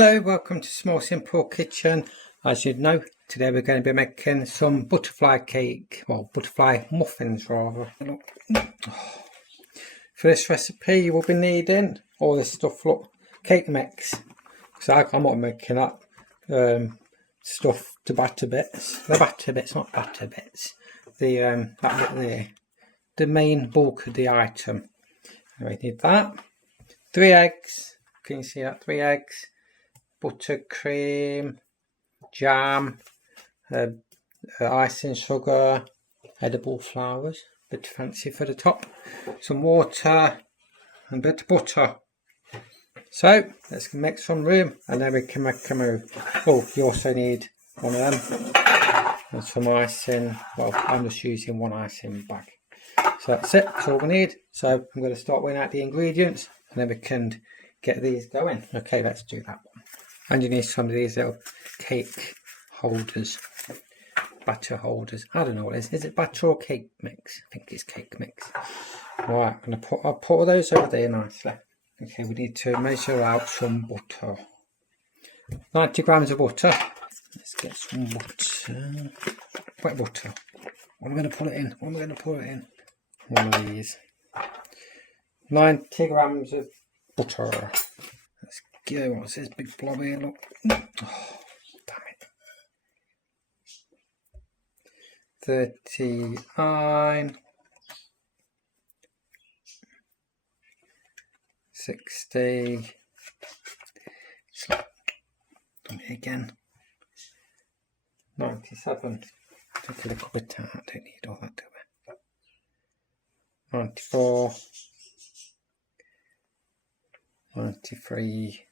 Hello, welcome to Small Simple Kitchen. As you know, today we're going to be making some butterfly cake, well, butterfly muffins rather. For this recipe you will be needing all this stuff, look, cake mix. So I'm not making that stuff to batter bits. The batter bits, not batter bits. That bit there. The main bulk of the item. We need that. 3 eggs. Can you see that? 3 eggs. Buttercream, jam, icing sugar, edible flowers, a bit fancy for the top, some water and a bit of butter. So let's make some room and then we can make a move. Oh, you also need one of them and some icing. Well, I'm just using one icing bag. So that's it, that's all we need. So I'm going to start weighing out the ingredients and then we can get these going. Okay, let's do that one. And you need some of these little cake holders, batter holders. I don't know what it is. Is it batter or cake mix? I think it's cake mix. Right, I'll put all those over there nicely. Okay, we need to measure out some butter. 90 grams of butter. Let's get some butter. Wet butter. What am I going to put it in? What am I going to put it in? One of these. 90 grams of butter. Yeah, what's this big blob here? Look. Oh, damn it. 39, 60. Done it again. 97. Take a little bit out. Don't need all that, do we? 94. 93.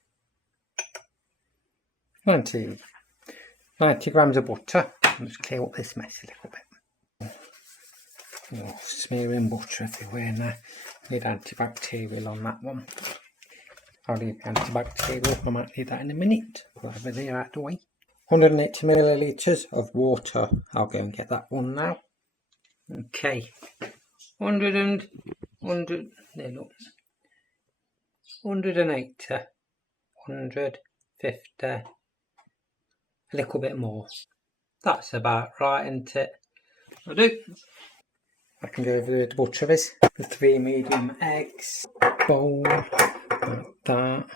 90 grams of butter. I'll just clear up this mess a little bit. Oh, smearing butter everywhere now. Need antibacterial on that one. I'll leave antibacterial. I might need that in a minute. Over there out the way. 180 millilitres of water. I'll go and get that one now. Okay. 180. 150. A little bit more. That's about right, isn't it? I do. I can go over the butter is. The 3 medium eggs. Bowl. Like that.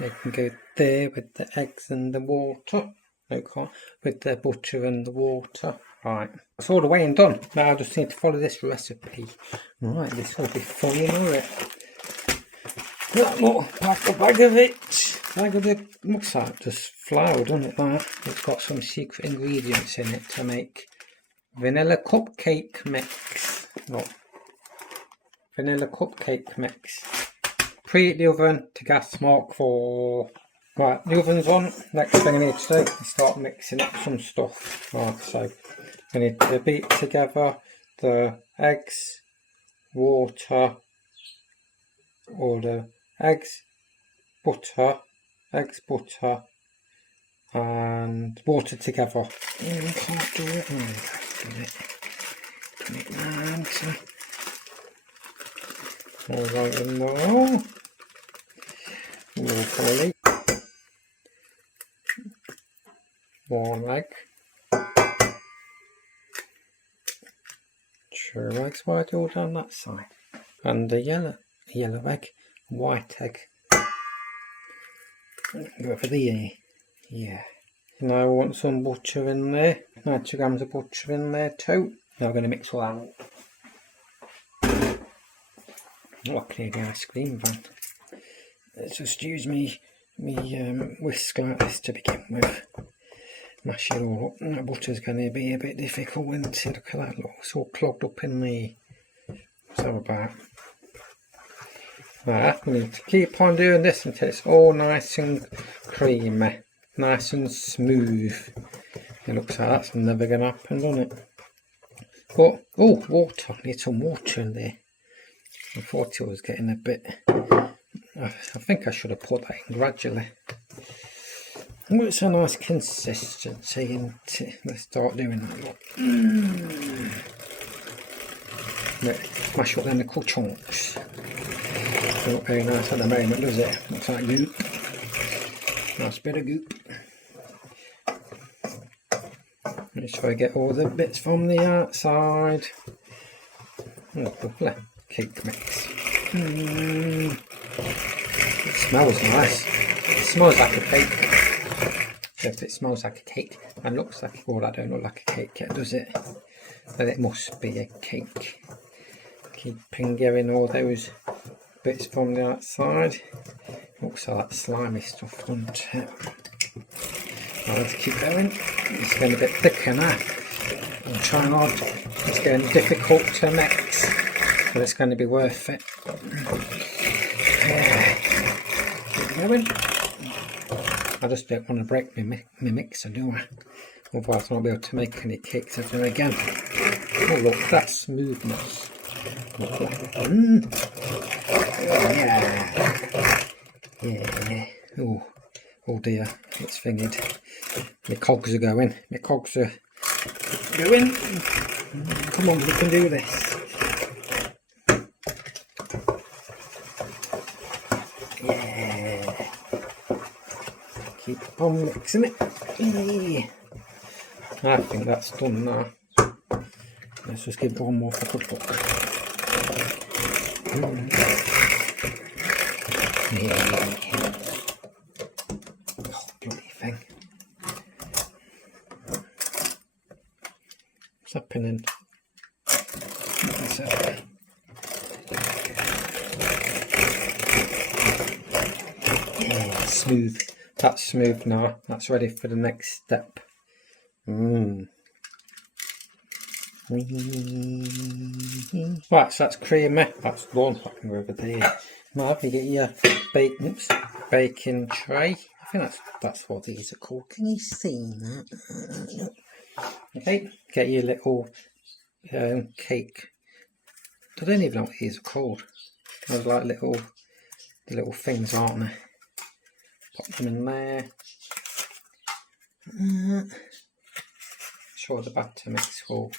You can go there with the eggs and the water. Okay. With the butter and the water. Right. That's all the weighing done. Now I just need to follow this recipe. Right, this will be fun, will it? Look, pack a bag of it. Bag of it looks like just flour, doesn't it? That it's got some secret ingredients in it to make vanilla cupcake mix. Look, vanilla cupcake mix. Preheat the oven to gas mark 4. Right, the oven's on. Next thing I need to do is start mixing up some stuff. Right, so I need to beat together the eggs, water, or the eggs, butter, and water together. I can't do it. Put it round. All right in there. Locally. 1 egg. 2 eggs. Why do all down that side? And the yellow egg. White egg. Go for the yeah. Now I want some butter in there. 90 grams of butter in there too. Now I'm going to mix all that up. Oh, I can hear the ice cream van. Let's just use me whisk like this to begin with. Mash it all up. That butter's going to be a bit difficult, isn't it? Look at that, look. It's all clogged up in there. So about that. We need to keep on doing this until it's all nice and creamy, nice and smooth. It looks like that's never going to happen, doesn't it? But, oh, water. I need some water in there. I thought it was getting a bit... I think I should have put that in gradually. Oh, it's a nice consistency, isn't it? Let's start doing that. Mash up them little chunks. Doesn't look very nice at the moment, does it? Looks like goop. Nice bit of goop. Make sure I get all the bits from the outside. Oh, lovely cake mix. It smells nice. It smells like a cake. If it smells like a cake and looks like, well, that don't look like a cake yet, does it? But it must be a cake. Keeping getting all those bits from the outside. Looks like that slimy stuff, doesn't it? Let's keep going. It's getting a bit thicker now. I'm trying hard. It's getting difficult to mix, but it's going to be worth it. Keep going. I just don't want to break my mixer, do I? Otherwise I won't be able to make any cakes of them again. Oh look, that smoothness. Yeah. Oh dear, it's thingied. My cogs are going. My cogs are going. Come on, we can do this. Yeah. Keep on mixing it. Yeah. I think that's done now. Let's just give it one more for good luck. Yeah. Oh, bloody thing. What's happening? What's happening? Yeah, smooth. That's smooth now. That's ready for the next step. Right, so that's creamy. That's done. I can go over there. Now you get your baking tray. I think that's what these are called. Can you see that? Okay, get your little cake. I don't even know what these are called. They're like the little things, aren't they? Pop them in there. Sure the batter mix will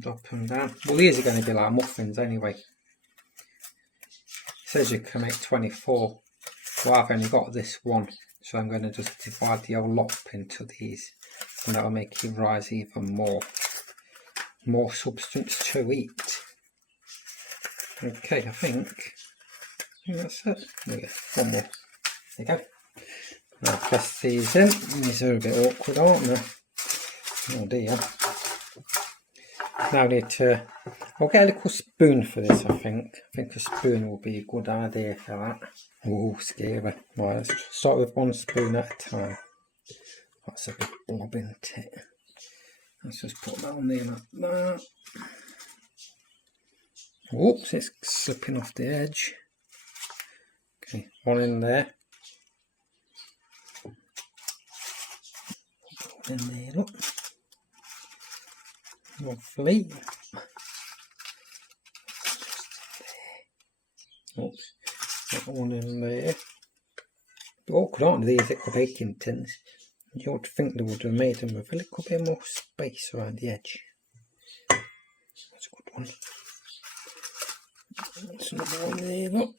drop them down. Well, these are going to be like muffins anyway. It says you can make 24. Well, I've only got this one, so I'm going to just divide the whole lot up into these, and that'll make it rise even more substance to eat. Okay, I think that's it. There we go. One more. There you go. Now press these in. These are a bit awkward, aren't they? Oh dear. Now I need to, I'll get a little spoon for this, I think. I think a spoon will be a good idea for that. Oh, scary. Right, let's start with one spoon at a time. That's a big blob, isn't it? Let's just put that on there like that. Whoops, it's slipping off the edge. Okay, one in there. Put one in there, look. Lovely. Oops, got one in there. Awkward, aren't these little baking tins? You would think they would have made them with a little bit more space around the edge. That's a good one. That's another one there, look.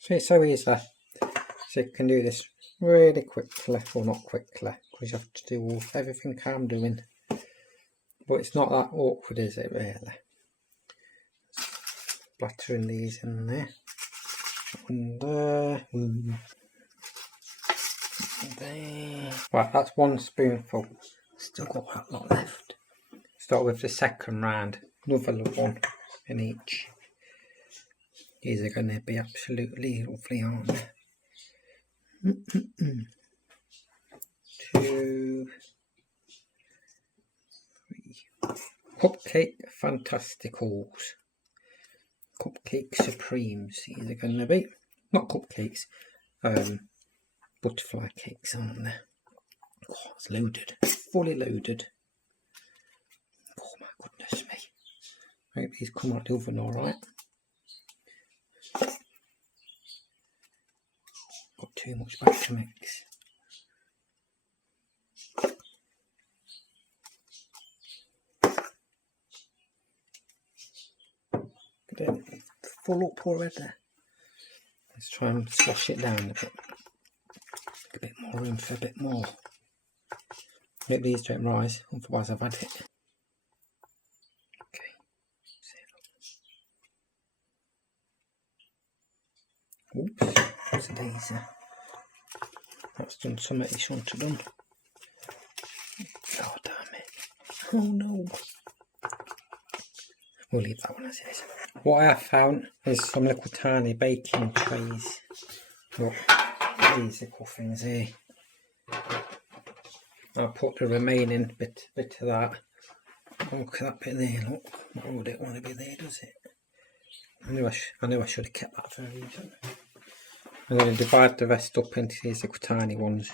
So it's so easy. So you can do this really quickly, or not quickly, because you have to do everything I'm doing. But it's not that awkward, is it, really? Splattering these in there. And there. There. Right, that's one spoonful. Still got that lot left. Start with the second round. Another one in each. These are going to be absolutely lovely, aren't they? 2, 3. Cupcake Fantasticals. Cupcake Supremes. These are going to be, not cupcakes, butterfly cakes, aren't they? Oh, it's loaded. Fully loaded. Oh my goodness me. I hope these come out the oven alright. Got too much batter mix. Full up already. Let's try and slosh it down a bit. a bit more room for a bit more. Hope these don't rise, otherwise I've had it. Okay. Oops, what's a laser? That's done something it shouldn't have done. Oh damn it. Oh no. We'll leave that one as it is. What I have found is some little tiny baking trays. Look, these little things here. I'll put the remaining bit of that. Look at that bit there, look. Why would it want to be there, does it? I knew I should have kept that for a reason. I'm going to divide the rest up into these little tiny ones.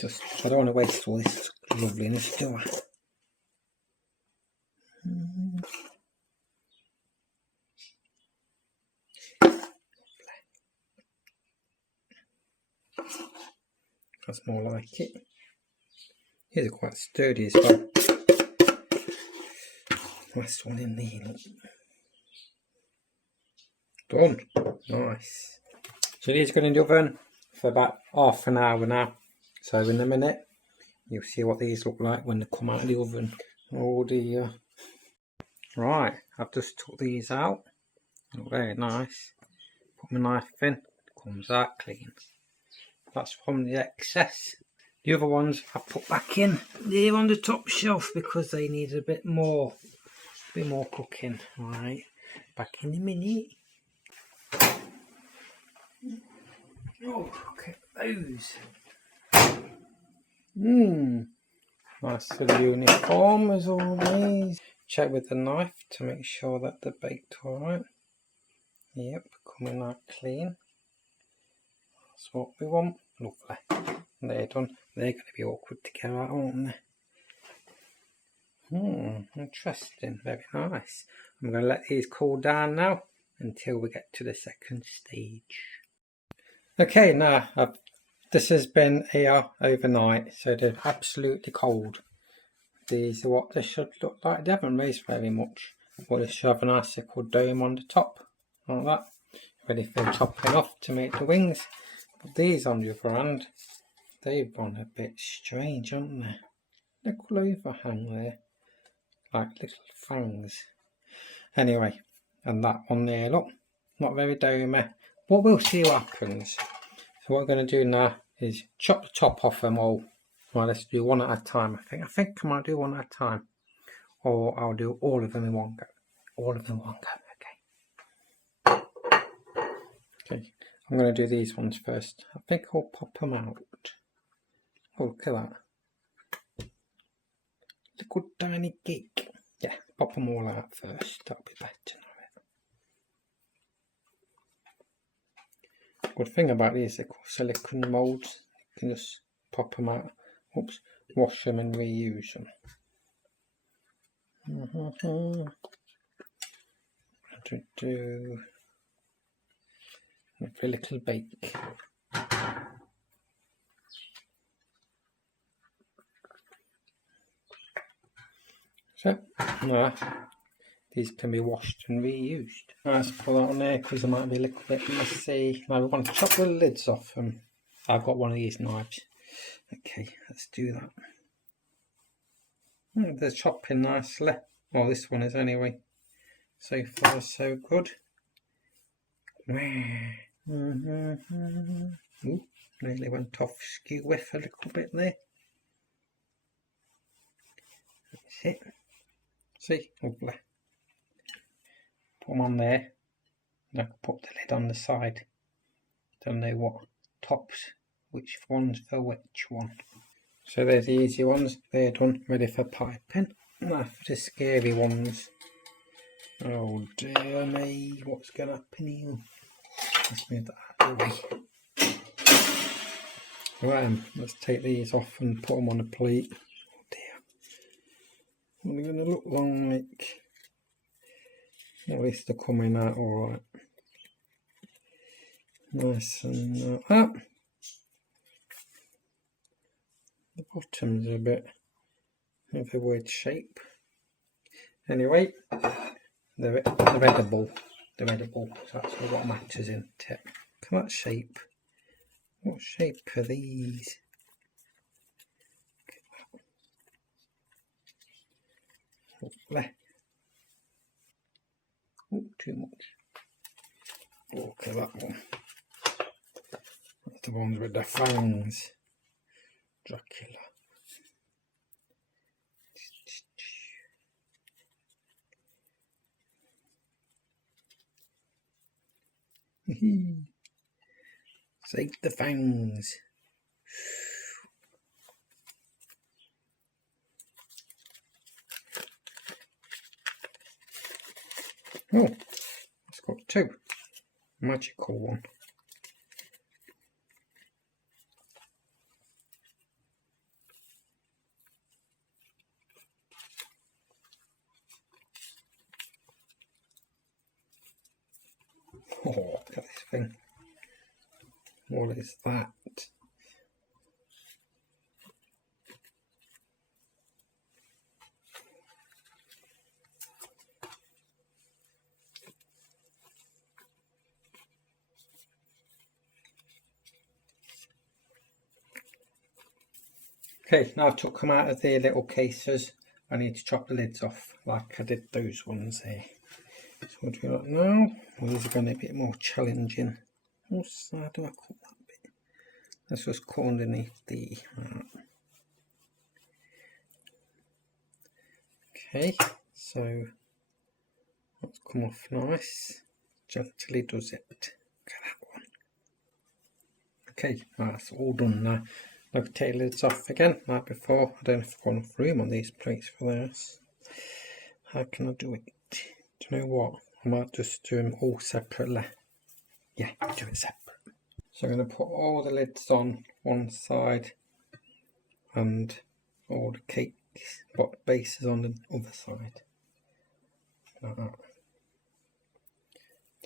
Just, I don't want to waste all this loveliness, do I? That's more like it. These are quite sturdy as well. Last one in there, look. Done. Nice. So these are going in the oven for about half an hour now. So in a minute, you'll see what these look like when they come out of the oven. Oh dear. Right, I've just took these out. Look, very nice. Put my knife in. Comes out clean. That's from the excess. The other ones I put back in. They're on the top shelf because they need a bit more cooking. Right, back in a minute. Oh, look at those. Nice little uniform as always. Check with the knife to make sure that they're baked alright. Yep, coming out clean. That's what we want. Lovely. They're done. They're going to be awkward to get out, aren't they? Interesting. Very nice. I'm going to let these cool down now until we get to the second stage. Okay, now this has been here overnight, so they're absolutely cold. These are what they should look like. They haven't raised very much, but they should have an icicle dome on the top, like that, ready for chopping off to make the wings. But these, on the other hand, they've gone a bit strange, haven't they? Little overhang there, like little fangs. Anyway, and that one there, look, not very domey, but we'll see what happens. So what we're going to do now is chop the top off them all. Well, let's do one at a time. I think I might do one at a time, or I'll do all of them in one go. All of them in one go. Okay. I'm going to do these ones first. I think I'll pop them out. Oh, look at that. Little tiny geek. Yeah, pop them all out first. That'll be better. Good thing about these, they're called silicone moulds. You can just pop them out. Oops, wash them and reuse them. To do a little bake. So now these can be washed and reused. Let's put that on there because they might be a little bit messy. Now we want to chop the lids off them. I've got one of these knives. Okay, let's do that. They're chopping nicely. Well, this one is anyway. So far, so good. Ooh, nearly went off skew whiff a little bit there. That's it. See, lovely. Put them on there. Now put the lid on the side. Don't know what tops, which one's for which one. So there's the easy ones. They're done, ready for piping. Now for the scary ones. Oh dear me, what's going to happen here? Let's move that out of the way. Right, let's take these off and put them on a plate. Oh dear. What are they going to look like? At least they're coming out alright. Nice and up. The bottom's a bit of a weird shape. Anyway, they're edible. They're edible, so that's what matters, isn't it? Look at that shape. What shape are these? Lovely. Oh, too much. Look at that one. That's the ones with the fangs. Dracula. Save the fangs. Oh, it's got two. Magical one. Oh, look at this thing. What is that? Okay, now I've took them out of their little cases. I need to chop the lids off like I did those ones there. So what do we got now? Well, these are going to be a bit more challenging. What side do I cut that bit? Let's just cut underneath the... Okay, so that's come off nice. Gently does it. Look at that one. Okay, that's all done now. I'll take the lids off again, like before. I don't know if I've got enough room on these plates for this. How can I do it? Do you know what? I might just do them all separately. Yeah, do it separate. So I'm going to put all the lids on one side and all the cakes, but bases on the other side. Like that.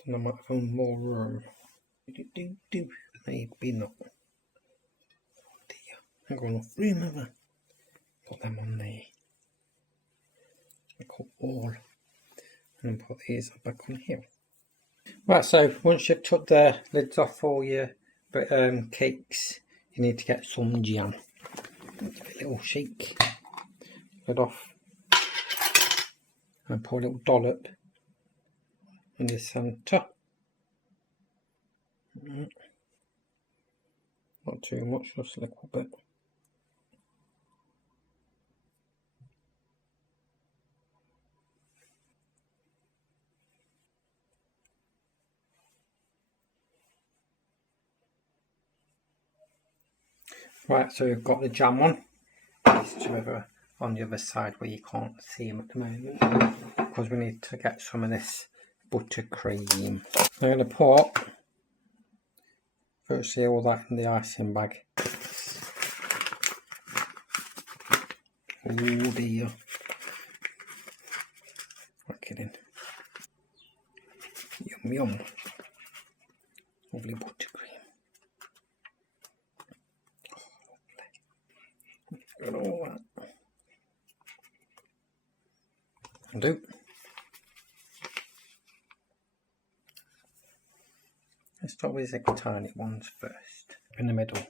Then I might have more room. Maybe not. Oh dear, I haven't got enough room, have I? Put them on there. I cut all. And then put these back on here. Right, so once you've took the lids off all your cakes, you need to get some jam. Give it a little shake. Lid off. And pour a little dollop in the centre. Not too much, just a little bit. Right, so you've got the jam on. These two over on the other side where you can't see them at the moment, because we need to get some of this buttercream. I'm going to put virtually all that in the icing bag. Oh dear. Whack it in. Yum yum. Lovely buttercream. Oh, lovely. Got all that. Do. Let's start with the tiny ones first. In the middle.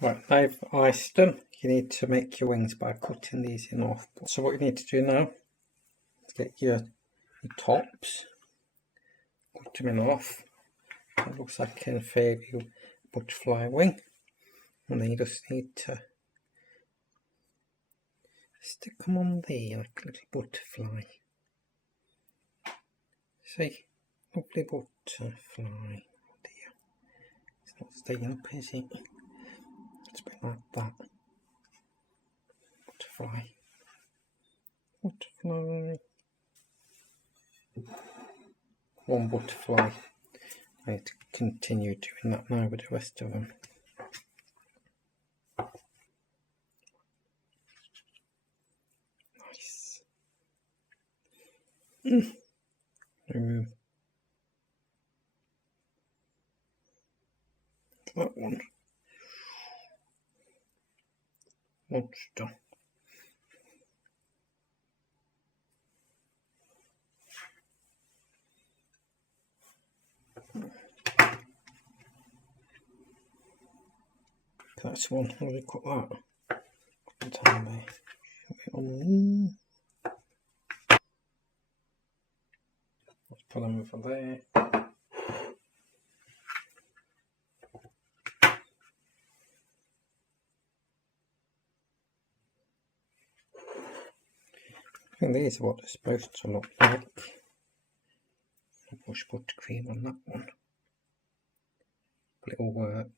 Right, I've iced them. You need to make your wings by cutting these in half. So what you need to do now is get your tops, cut them in half, It looks like a Fairview butterfly wing, and then you just need to stick them on there like a little butterfly. See, lovely butterfly. Oh dear, it's not staying up, is it? It's a bit like that. Butterfly. Butterfly. One butterfly. I need to continue doing that now with the rest of them. Nice. That one. Monster. That's one. Look at that. Down there. Let's put them over there. I think these are what they're supposed to look like. Push buttercream on that one. But it'll work.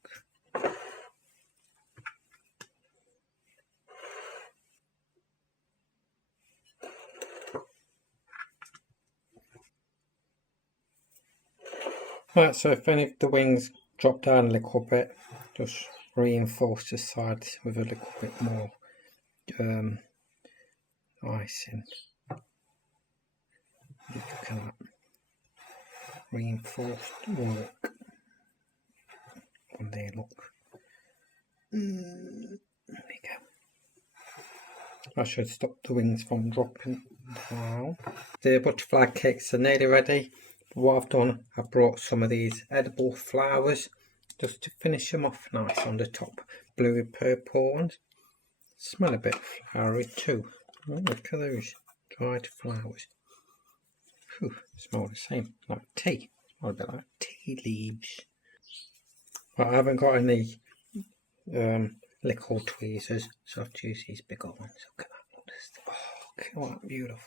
Right, so if any of the wings drop down a little bit, just reinforce the sides with a little bit more icing. Look at that. Reinforced work. On there, look. There we go. I should stop the wings from dropping down. The butterfly cakes are nearly ready. But what I've done, I've brought some of these edible flowers just to finish them off nice on the top. Bluey purple ones. Smell a bit flowery too. Oh, look at those dried flowers. Whew, smell the same, like tea. Smell a bit like tea leaves. But I haven't got any little tweezers, so I've used these bigger ones. Look at that. Oh, look at that, beautiful.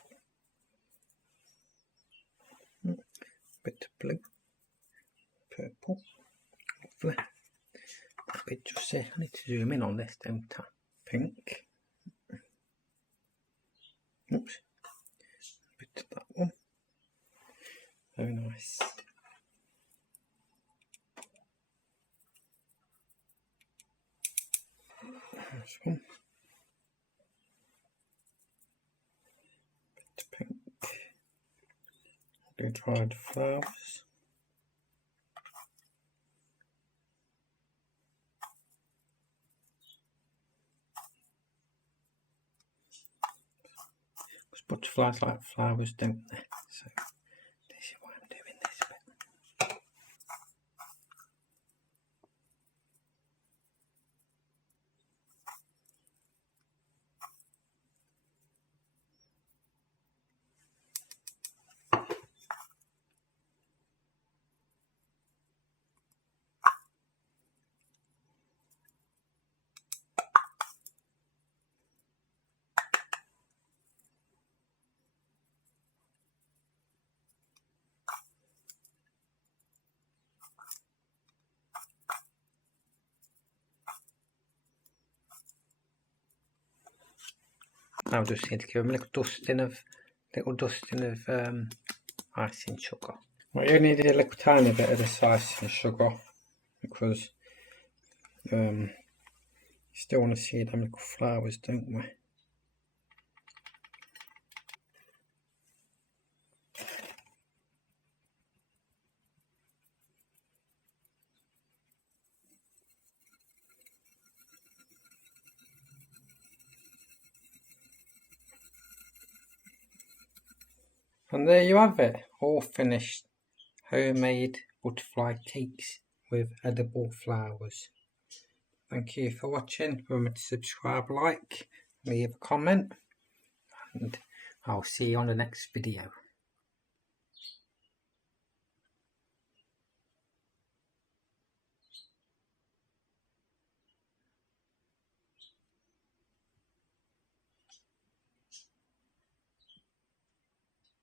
Bit of blue, purple, lovely. A bit just there. I need to zoom in on this, don't I? Pink. Oops. A bit of that one. Very nice. This one. Bit of pink. Blue dried flowers. Because butterflies like flowers, don't they? So this is why I'm doing this bit. I'll just need to give them a little dusting of icing sugar. Well, you need a little tiny bit of this icing sugar because you still want to see them little flowers, don't we? And there you have it, all finished homemade butterfly cakes with edible flowers. Thank you for watching. Remember to subscribe, like, leave a comment, and I'll see you on the next video.